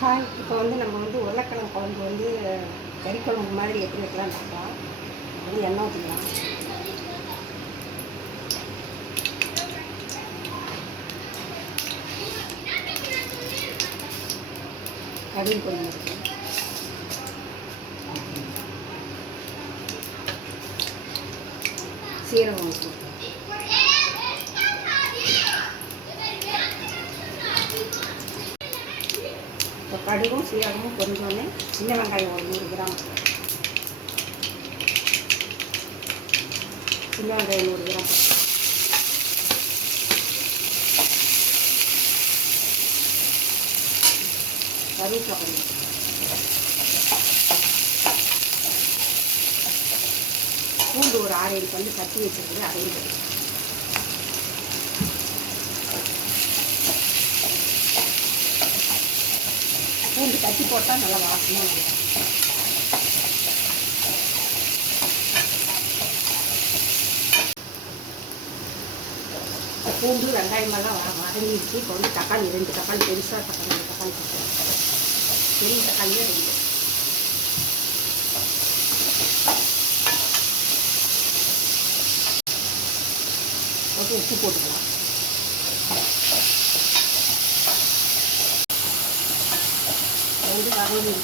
Hi இப்போ வந்து நம்ம வந்து உருளைக்கிழங்கு குழம்பு வந்து கறி குழம்பு மாதிரி எப்படி வைக்கலாம் பார்க்கலாம் வந்து எண்ணெய் ஊற்றிக்கலாம் கடுகு குழம்பு இருக்கு சீரகம் ஊற்றிக்கலாம் இப்போ கடுகும் சீரகமும் கொஞ்சோன்னே சின்ன வெங்காயம் ஒரு நூறு கிராம். சின்ன வெங்காயம் நூறு கிராம். கருவேப்பிலை. கொஞ்சம் பூண்டு ஒரு ஆறு ஏழு பல்லு தட்டி வச்சிருக்கிறது அதையும் போட்டுக்கலாம். பூண்டு தட்டி போட்டால் நல்லா வாசமாக இருக்கும். பூண்டு வெங்காயமெல்லாம் வ வதங்கிடுச்சு. இப்போ வந்து தக்காளி ரெண்டு தக்காளி பெருசாக தக்காளி ரெண்டு தக்காளி போட்டு பெரிய தக்காளியே ரெண்டு. போட்டு உப்பு போட்டுக்கலாம். வந்து வதங்கி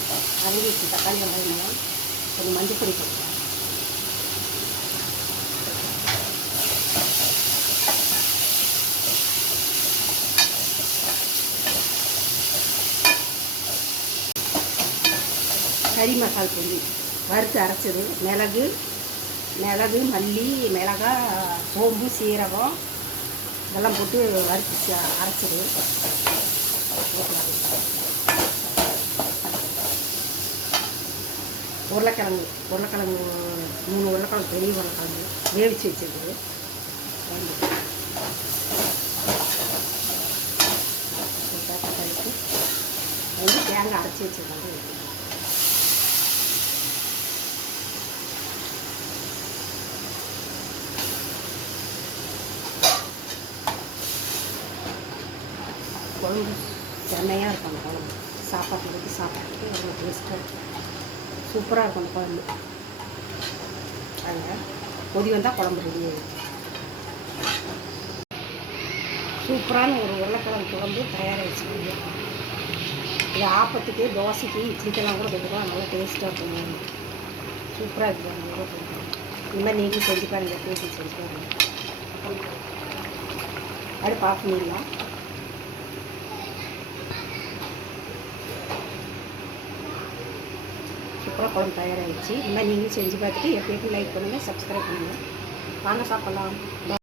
வதங்கிடுச்சு தக்காளி வெங்காயம் கொஞ்சம் மஞ்சள் பொடி போட்டுக்கலாம். கறி மசால் பொடி. வறுத்து அரைச்சது. மிளகு மிளகு மல்லி மிளகா சோம்பு சீரகம். இதெல்லாம் போட்டு வறுத்து ச- அரைச்சது உருளைக்கிழங்கு உருளைக்கிழங்கு மூணு உருளைக்கிழங்கு பெரிய உருளைக்கிழங்கு வேவிச்சு வச்சிருக்கு வந்து தேங்காய் அரைச்சி வச்சிருக்காங்க. குழம்பு செம்மையாக இருக்கும் அந்த குழம்பு. சாப்பாட்டுக்கு ஊற்றி சாப்பாட்டுக்கு ரொம்ப டேஸ்ட்டாக இருக்கும். சூப்பராக இருக்கும் அந்த குழம்பு அதில் கொதி வந்தால் குழம்பு ரெடி சூப்பரான ஒரு உருளைக்கிழங்கு குழம்பு தயாராகிடுச்சு இது ஆப்பத்துக்கு தோசைக்கு இட்லிக்கெல்லாம் கூட கொடுக்கலாம் நல்லா டேஸ்ட்டாக இருக்கும் சூப்பராக இருக்குது அந்த உருளைக்கிழங்கு இந்த மாதிரி நீங்களும் செஞ்சு பாருங்கள் பேசி செஞ்சு பாருங்கள் அடுப்பு ஆஃப் சூப்பராக குழம்பு தயாராகிடுச்சு இந்த மாதிரி நீங்களும் செஞ்சு பார்த்துட்டு எப்படி எப்படி லைக் பண்ணுங்கள் சப்ஸ்கிரைப் பண்ணுங்கள் வாங்க சாப்பிட்லாம்.